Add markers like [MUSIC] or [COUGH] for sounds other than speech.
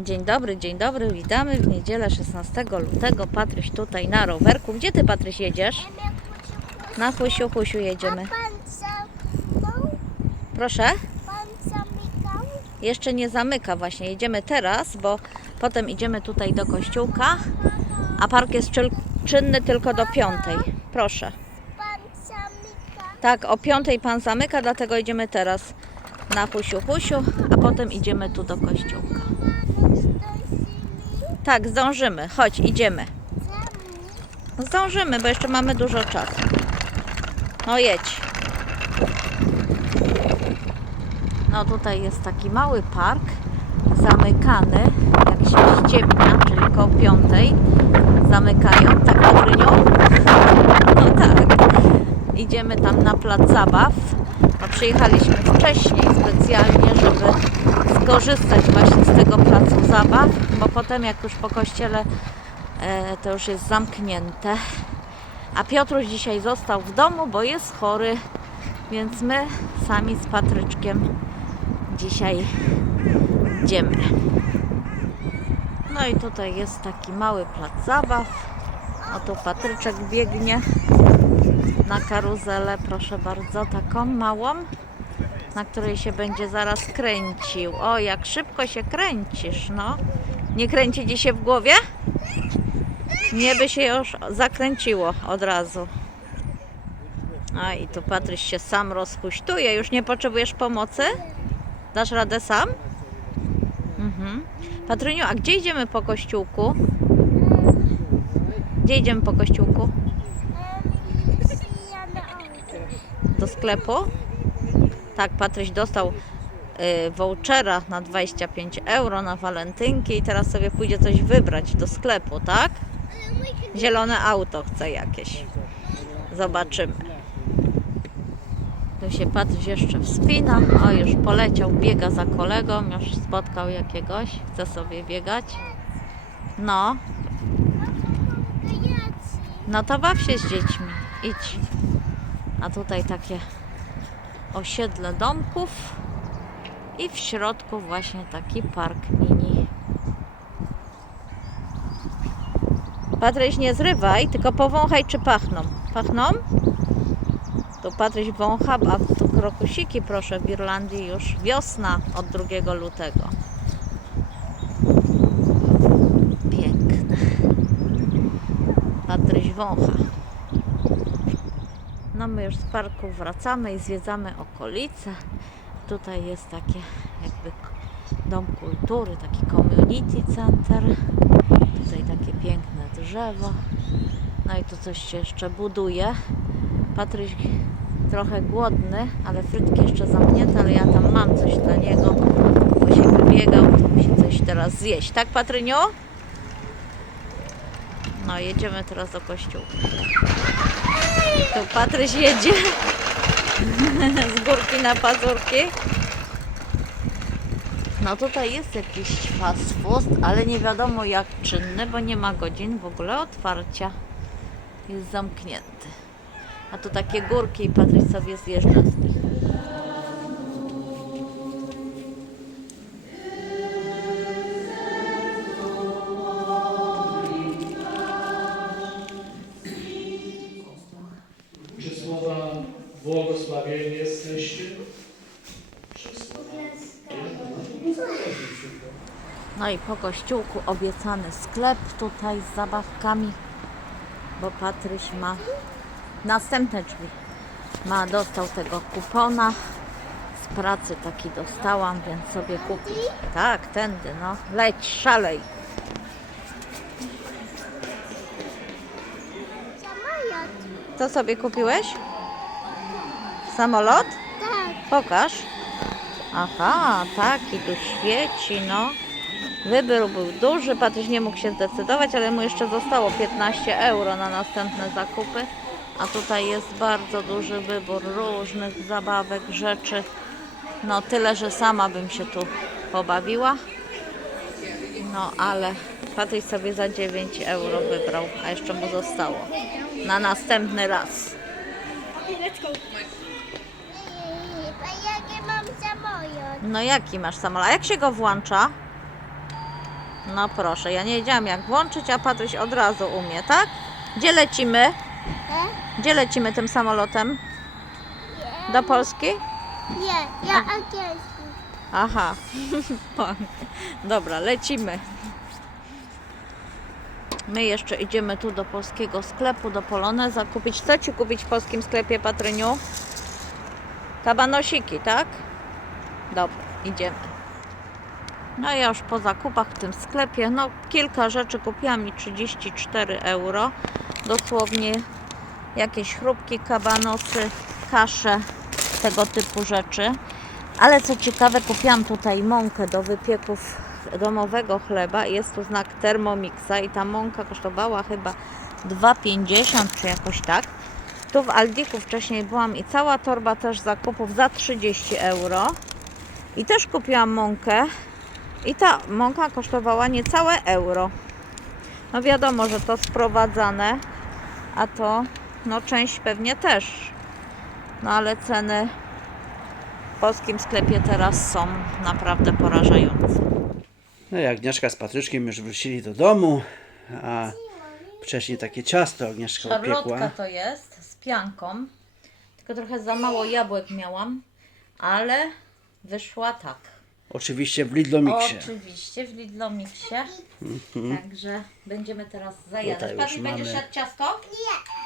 Dzień dobry, dzień dobry, witamy w niedzielę 16 lutego. Patryś tutaj na rowerku. Gdzie ty, Patryś, jedziesz? Na Husiu, Husiu jedziemy. Proszę? Jeszcze nie zamyka właśnie. Jedziemy teraz, bo potem idziemy tutaj do kościółka, a park jest czynny tylko do piątej. Proszę. Tak, o piątej pan zamyka, dlatego idziemy teraz na Husiu, Husiu, a potem idziemy tu do kościółka. Tak, zdążymy. Chodź, idziemy. Zdążymy, bo jeszcze mamy dużo czasu. No jedź. No tutaj jest taki mały park, zamykany, jak się ściemnia, czyli koło piątej. Zamykają, tak Patryniu? [LAUGHS] No tak. Idziemy tam na plac zabaw. Przyjechaliśmy wcześniej specjalnie, żeby skorzystać właśnie z tego placu zabaw, bo potem jak już po kościele e, to już jest zamknięte. A Piotruś dzisiaj został w domu, bo jest chory, więc my sami z Patryczkiem dzisiaj idziemy. No i tutaj jest taki mały plac zabaw. Oto Patryczek biegnie na karuzelę, proszę bardzo, taką małą, na której się będzie zaraz kręcił. O, jak szybko się kręcisz, no. Nie kręci ci się w głowie? Nie by się już zakręciło od razu. A i tu Patryś się sam rozhuśtuje. Już nie potrzebujesz pomocy? Dasz radę sam? Mhm. Patryniu, a gdzie idziemy po kościółku? Gdzie idziemy po kościółku? Do sklepu? Tak, Patryś dostał y, vouchera na 25 euro na walentynki i teraz sobie pójdzie coś wybrać do sklepu, tak? Zielone auto chce jakieś. Zobaczymy. Tu się Patryś jeszcze wspina. O, już poleciał, biega za kolegą. Już spotkał jakiegoś. Chce sobie biegać. No, no to baw się z dziećmi. Idź. A tutaj takie osiedle domków i w środku właśnie taki park mini. Patryś, nie zrywaj, tylko powąchaj, czy pachną. Pachną? Tu Patryś wącha, a tu krokusiki, proszę, w Irlandii już wiosna od 2 lutego. Piękne. Patryś wącha. No my już z parku wracamy i zwiedzamy okolice. Tutaj jest takie jakby dom kultury, taki community center. Tutaj takie piękne drzewo. No i tu coś się jeszcze buduje. Patryś trochę głodny, ale frytki jeszcze zamknięte, ale ja tam mam coś dla niego, bo się wybiegał, musi coś teraz zjeść. Tak, Patryniu? No, jedziemy teraz do kościółka. Tu Patryś jedzie [LAUGHS] z górki na pazurki. No tutaj jest jakiś fast food, ale nie wiadomo jak czynny, bo nie ma godzin w ogóle otwarcia. Jest zamknięty. A tu takie górki i Patryś sobie zjeżdża z błogosławieni jesteście. Słowa. No i po kościółku obiecany sklep tutaj z zabawkami, bo Patryś ma następne drzwi. Ma, dostał tego kupona. Z pracy taki dostałam, więc sobie kupi. Tak, tędy, no. Leć, szalej. Co sobie kupiłeś? Samolot? Tak. Pokaż. Aha, taki tu świeci, no. Wybór był duży, Patryś nie mógł się zdecydować, ale mu jeszcze zostało 15 euro na następne zakupy. A tutaj jest bardzo duży wybór różnych zabawek, rzeczy. No tyle, że sama bym się tu pobawiła. No ale Patryś sobie za 9 euro wybrał, a jeszcze mu zostało. Na następny raz. A ja nie mam samolot. No jaki masz samolot? A jak się go włącza? No proszę, ja nie wiedziałam jak włączyć, a Patryś od razu umie, tak? Gdzie lecimy? E? Gdzie lecimy tym samolotem? Do Polski? Nie, ja angielski. Aha. [LAUGHS] Dobra, lecimy. My jeszcze idziemy tu do polskiego sklepu, do Poloneza kupić. Co ci kupić w polskim sklepie, Patryniu? Kabanosiki, tak? Dobra, idziemy. No ja już po zakupach w tym sklepie, no kilka rzeczy kupiłam i 34 euro. Dosłownie jakieś chrupki, kabanosy, kasze, tego typu rzeczy. Ale co ciekawe, kupiłam tutaj mąkę do wypieków domowego chleba. Jest tu znak Thermomixa i ta mąka kosztowała chyba 2,50 czy jakoś tak. Tu w Aldiku wcześniej byłam i cała torba też zakupów za 30 euro. I też kupiłam mąkę i ta mąka kosztowała niecałe euro. No wiadomo, że to sprowadzane, a to no część pewnie też. No ale ceny w polskim sklepie teraz są naprawdę porażające. No i Agnieszka z Patryczkiem już wrócili do domu, a wcześniej takie ciasto Agnieszka Szarlotka upiekła. to jest z pianką. Tylko trochę za mało jabłek miałam, ale wyszła tak. Oczywiście w Lidlomixie. Oczywiście w Lidlomixie. Także będziemy teraz zajadać. Tutaj już będziesz mamy- jadł ciasto? Nie.